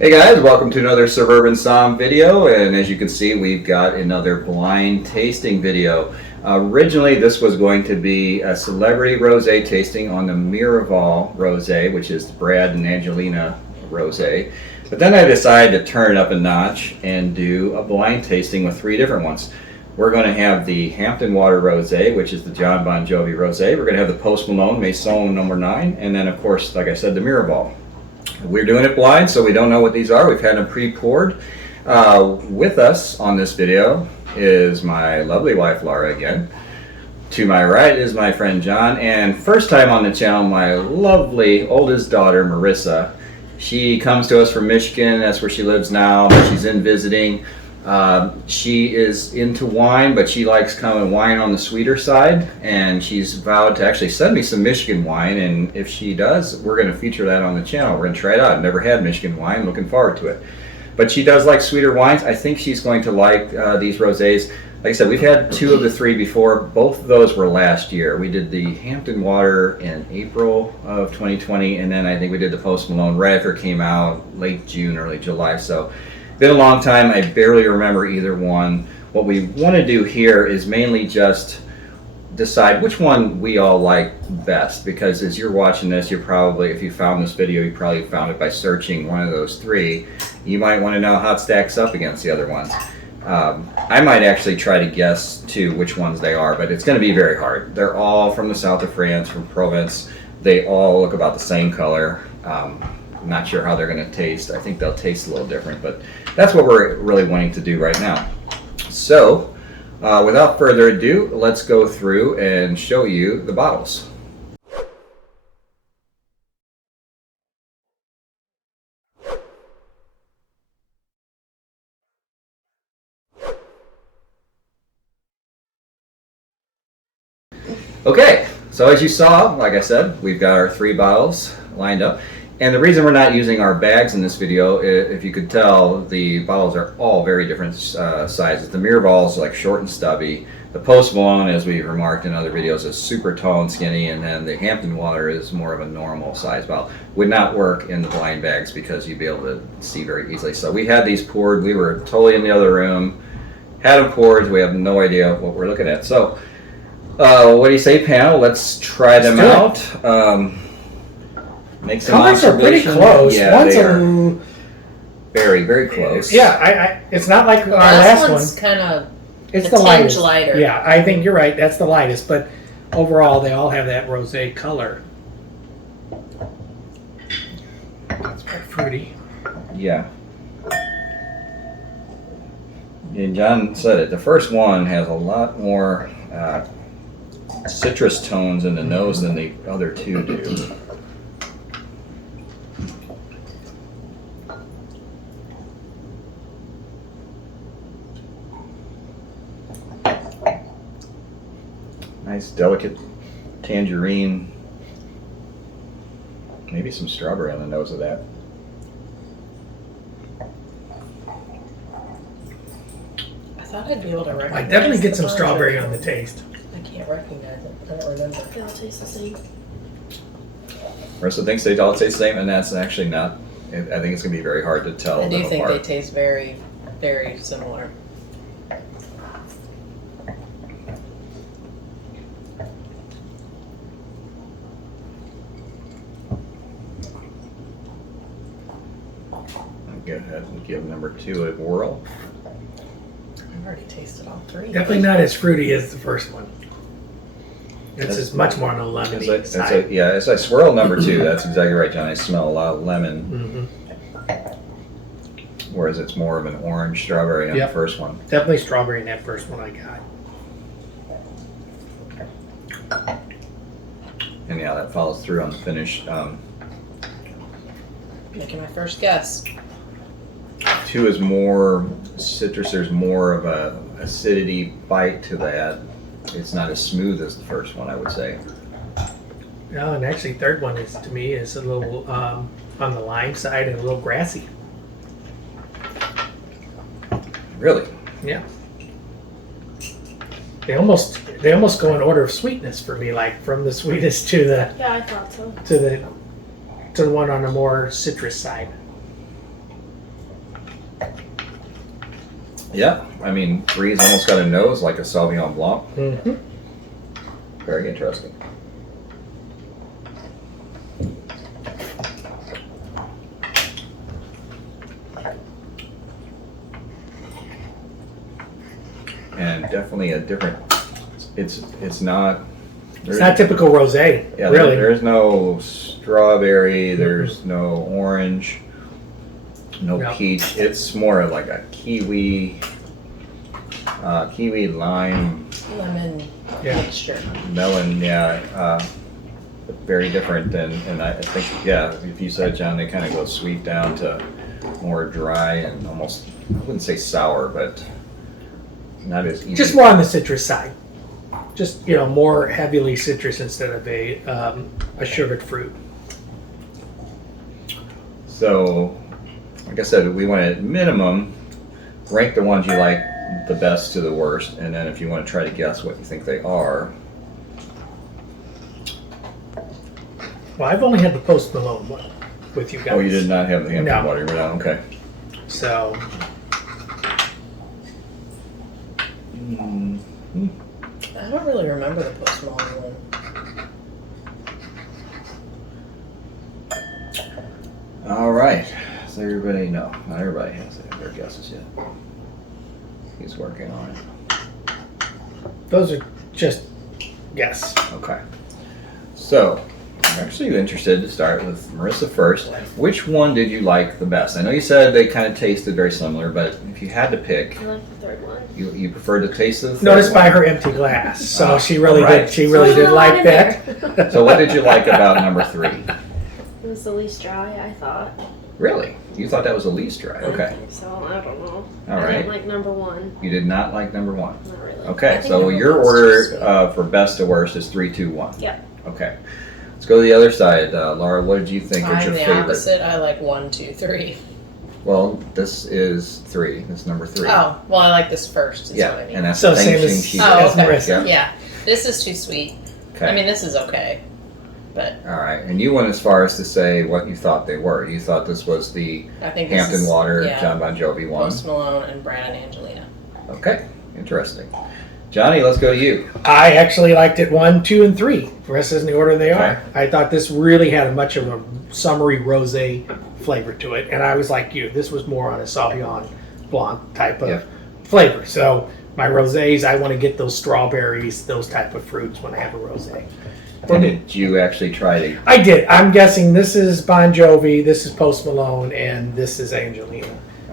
Hey guys, welcome to another Suburban Som video, and as you can see we've got another blind tasting video. Originally this was going to be a celebrity rosé tasting on the Miraval rosé, which is Brad and Angelina rosé. But then I decided to turn it up a notch and do a blind tasting with three different ones. We're going to have the Hampton Water Rosé, which is the John Bon Jovi Rosé. We're going to have the Post Malone Maison No. 9, and then of course, like I said, the Miraval. We're doing it blind, so we don't know what these are. We've had them pre-poured. With us on this video is my lovely wife, Laura, again. To my right is my friend John, and first time on the channel, my lovely oldest daughter, Marissa. She comes to us from Michigan. That's where she lives now. She's in visiting. She is into wine, but she likes kind of wine on the sweeter side, and she's vowed to actually send me some Michigan wine, and if she does, we're going to feature that on the channel. We're going to try it out. I've never had Michigan wine. Looking forward to it. But she does like sweeter wines. I think she's going to like these rosés. Like I said, we've had two of the three before. Both of those were last year. We did the Hampton Water in April of 2020, and then I think we did the Post Malone right after it came out, late June, early July. So been a long time. I barely remember either one. What we want to do here is mainly just decide which one we all like best, because as you're watching this, you're probably, if you found this video, you probably found it by searching one of those three. You might want to know how it stacks up against the other ones. I might actually try to guess too which ones they are, but it's going to be very hard. They're all from the south of France, from Provence. They all look about the same color. I'm not sure how they're going to taste. I think they'll taste a little different, but that's what we're really wanting to do right now. So, without further ado, let's go through and show you the bottles. Okay, so as you saw, like I said, we've got our three bottles lined up. And the reason we're not using our bags in this video, if you could tell, the bottles are all very different sizes. The Miraval is like short and stubby. The Post Malone, as we remarked in other videos, is super tall and skinny. And then the Hampton Water is more of a normal size bottle. Would not work in the blind bags because you'd be able to see very easily. So we had these poured. We were totally in the other room. Had them poured. We have no idea what we're looking at. So what do you say, panel? Let's try them out. Make some colors are pretty close. Yeah, One's they are very, very close. Yeah, it's not like our last last one's one. kind of It's a the lightest. lighter. Yeah, I think you're right. That's the lightest, but overall they all have that rosé color. It's very fruity. Yeah. And John said it. The first one has a lot more citrus tones in the nose than the other two do. Nice, delicate tangerine. Maybe some strawberry on the nose of that. I thought I'd be able to recognize. I definitely get some the strawberry bunch. on the taste. I can't recognize it. I don't remember. They all taste the same. Marissa thinks they all taste the same, and that's actually not. I think it's going to be very hard to tell I do them think apart. they taste very, very similar. Go ahead and give number two a whirl. I've already tasted all three. Definitely not as fruity as the first one. This is much more on the lemony side. Yeah, as I swirl number two, that's exactly right, John. I smell a lot of lemon, whereas it's more of an orange strawberry on the first one. Definitely strawberry in that first one I got. And yeah, that follows through on the finish. Making my first guess. Two is more citrus. There's more of a acidity bite to that. It's not as smooth as the first one, I would say. No, and actually, third one is to me is a little on the lime side and a little grassy. Really? Yeah. They almost go in order of sweetness for me, like from the sweetest to the Yeah, I thought so. to the one on the more citrus side. Yeah, I mean, 3's almost got a nose like a Sauvignon Blanc. Mm-hmm. Very interesting. And definitely a different. It's not. It's not typical rosé, Yeah, really. There's no strawberry. There's no orange. No peach. It's more like a kiwi lime, Lemon mixture. melon. Yeah, very different. And I think if you said, John, they kind of go sweet down to more dry and almost, I wouldn't say sour, but not as easy. Just more on the citrus side. Just, more heavily citrus instead of a sugared fruit. So, like I said, we want to at minimum rank the ones you like the best to the worst, and then if you want to try to guess what you think they are. Well, I've only had the Post Malone one with you guys. Oh, you did not have the Hampton No. water. Okay. So, I don't really remember the Post Malone one. All right. So everybody, no, not everybody has their guesses yet. He's working on it. those are just guess. Okay. So, I'm actually interested to start with Marissa first. Which one did you like the best? I know you said they kind of tasted very similar, but if you had to pick, I like the third one. you preferred the taste of the third Notice one? by her empty glass. So Oh, she really alright. did. She really did like that. So what did you like about number 3? It was the least dry, I thought. Really? You thought that was the least dry? Okay. So I don't know. All I right. didn't like number 1. You did not like number 1. Not really. Okay, I think so number your one's too order sweet. for best to worst is 3, 2, 1. Yep. Okay. Let's go to the other side. Laura, what did you think is I'm your the favorite? opposite. I like 1, 2, 3. Well, this is 3. This is number 3. Oh, well, I like this first. Is yeah, what I mean. and that's So the same same thing as- she Oh, did. As okay. Marissa. Yeah, this is too sweet. Okay. I mean, this is okay, but All right, and you went as far as to say what you thought they were. You thought this was the I think this Hampton is, Water, yeah, John Bon Jovi one. Post Malone and Brad and Angelina. Okay, interesting. Johnny, let's go to you. I actually liked it 1, 2, and 3. The rest is in the order they Okay. are. I thought this really had much of a summery rosé flavor to it, and I was like you. This was more on a Sauvignon Blanc type of Yeah. flavor. So my rosés, I want to get those strawberries, those type of fruits when I have a rosé. And did you actually try to? I did. I'm guessing this is Bon Jovi, this is Post Malone, and this is Angelina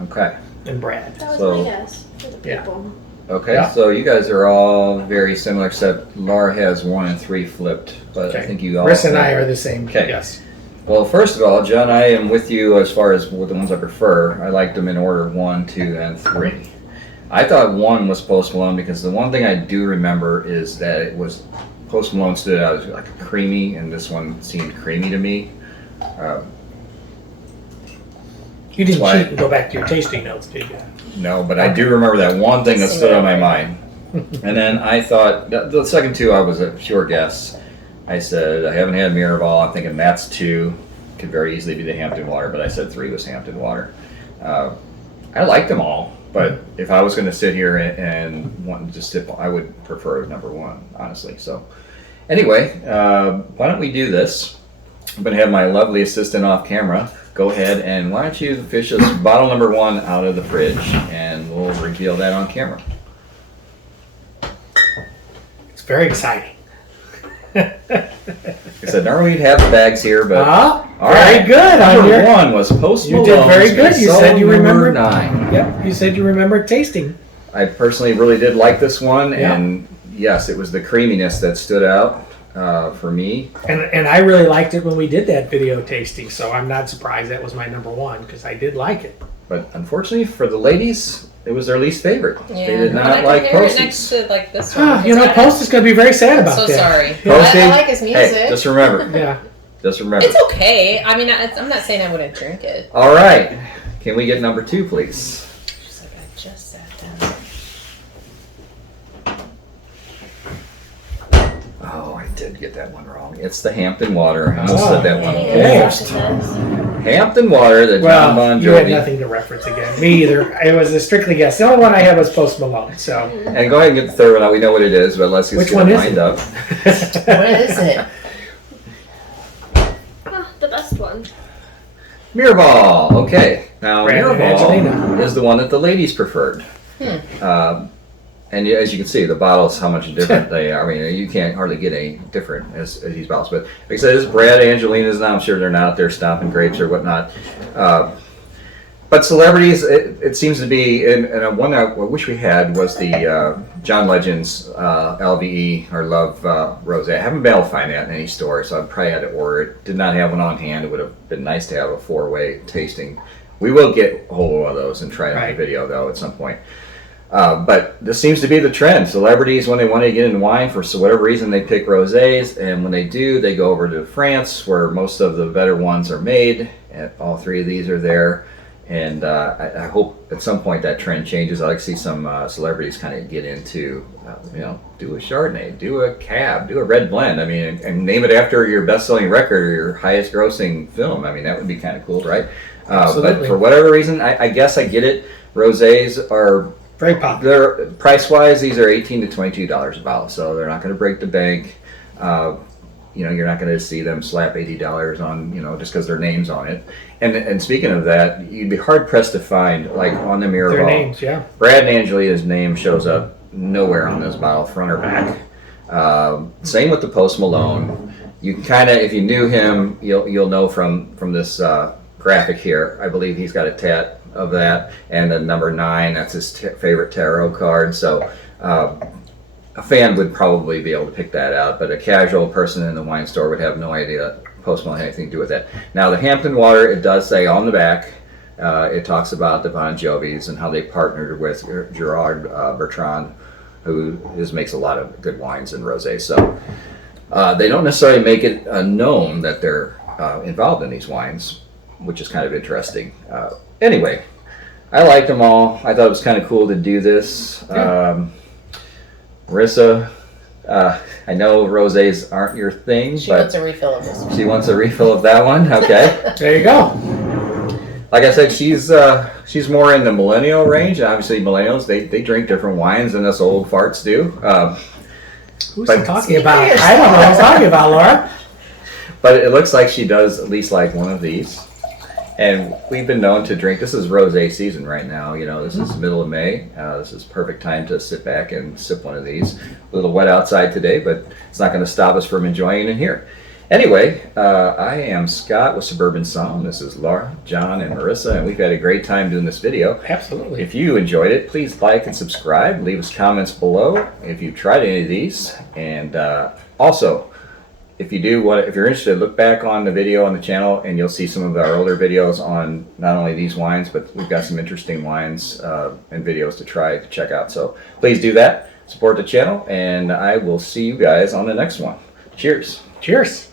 Okay. and Brad. That was So- my guess for the Yeah. people. Okay, Yeah. so you guys are all very similar, except Laura has 1 and 3 flipped, but I Okay. think you all. Chris and I are the same. Okay. Yes. Well, first of all, John, I am with you as far as what the ones I prefer. I liked them in order 1, 2, and 3. I thought 1 was Post Malone because the one thing I do remember is that it was Post Malone stood out as like creamy, and this one seemed creamy to me. You didn't Why- cheat and go back to your tasting notes, did you? No, but I do remember that one thing that stood on my mind. And then I thought the second 2 I was a pure guess. I said I haven't had Miraval. I'm thinking that's 2. Could very easily be the Hampton Water, but I said 3 was Hampton Water. I liked them all, but if I was going to sit here and want to just sip, I would prefer number 1, honestly. So anyway, why don't we do this? I'm going to have my lovely assistant off camera. Go ahead and why don't you fish this bottle number 1 out of the fridge, and we'll reveal that on camera. It's very exciting. Like I said, normally we'd have the bags here, but All all very right. good on Number your. 1 was Post You Malone. did very good. You said you remembered. 9. Yep, you said you remember tasting. I personally really did like this one, Yeah. and yes, it was the creaminess that stood out for me. And I really liked it when we did that video tasting, so I'm not surprised that was my number 1 because I did like it. But unfortunately for the ladies, it was their least favorite. Yeah, They did and not I like compare it Posties. next to like this one. Ah, you know, It's Post is going to be very sad about so that. sorry. Posty, I like his music. Hey, just remember. Yeah. Just remember. It's okay. I mean, I'm not saying I wouldn't drink it. All right. Can we get number 2, please? Just like I just sat down. Oh, I did did get that one wrong. It's the Hampton Water. I almost said that one Hey, almost. that's what it says. Hampton Water, the John Bon you had Jovi. nothing to reference again. Me either. It was a strictly guess. The only one I had was Post Malone. So And go ahead and get the third one out. We know what it is, but let's just Which get one it is lined it? up. What is it? Oh, the best one. Mirrorball. Okay. Now, Brad and Mirrorball Angelina. is the one that the ladies preferred. And as you can see, the bottles, how much different they are. I mean, you can't hardly get any different as these bottles. But like I said, this is Brad Angelina's now. I'm sure they're not out there stomping grapes or whatnot. But celebrities, it seems to be, and one I wish we had was the John Legend's LVE or Love Rosé. I haven't been able to find that in any store, so I probably had to order it. Did not have one on hand. It would have been nice to have a 4-way tasting. We will get a hold of one of those and try it on the Right. video, though, at some point. But this seems to be the trend. Celebrities, when they want to get into wine, for whatever reason, they pick rosés, and when they do, they go over to France, where most of the better ones are made. And all three of these are there, and I hope at some point that trend changes. I like to see some celebrities kind of get into, do a Chardonnay, do a Cab, do a red blend. I mean, and name it after your best-selling record or your highest-grossing film. I mean, that would be kind of cool, right? But Absolutely. for whatever reason, I guess I get it. Rosés are very popular. they're price-wise, these are $18 to $22 a bottle, so they're not going to break the bank. You're not going to see them slap $80 on, just because their name's on it. And speaking of that, you'd be hard pressed to find, like on the Mirrorball, Their names, yeah. Brad and Angelina's name shows up nowhere on this bottle, front or back. Same with the Post Malone. You can kind of, if you knew him, you'll know from this graphic here. I believe he's got a tat of that, and the number 9, that's his favorite tarot card. So a fan would probably be able to pick that out, but a casual person in the wine store would have no idea Post Malone had anything to do with that. Now the Hampton Water, it does say on the back, it talks about the Bon Jovis and how they partnered with Gerard Bertrand, who makes a lot of good wines and rosés. So they don't necessarily make it known that they're involved in these wines, which is kind of interesting. Anyway, I liked them all. I thought it was kind of cool to do this. Marissa, I know rosés aren't your thing, She but wants a refill of this one. she wants a refill of that one. Okay. There you go. Like I said, she's more in the millennial range. Obviously, millennials they drink different wines than us old farts do. Who's But- he talking about? I don't know what he's talking about, Laura. But it looks like she does at least like one of these. And we've been known to drink. This is rosé season right now. This is middle of May. This is perfect time to sit back and sip one of these. A little wet outside today, but it's not going to stop us from enjoying it here. Anyway, I am Scott with Suburban Sound. This is Laura, John, and Marissa, and we've had a great time doing this video. Absolutely. If you enjoyed it, please like and subscribe. Leave us comments below if you've tried any of these. And also, if you're interested, look back on the video on the channel and you'll see some of our older videos on not only these wines, but we've got some interesting wines and videos to check out. So please do that. Support the channel, and I will see you guys on the next one. Cheers. Cheers.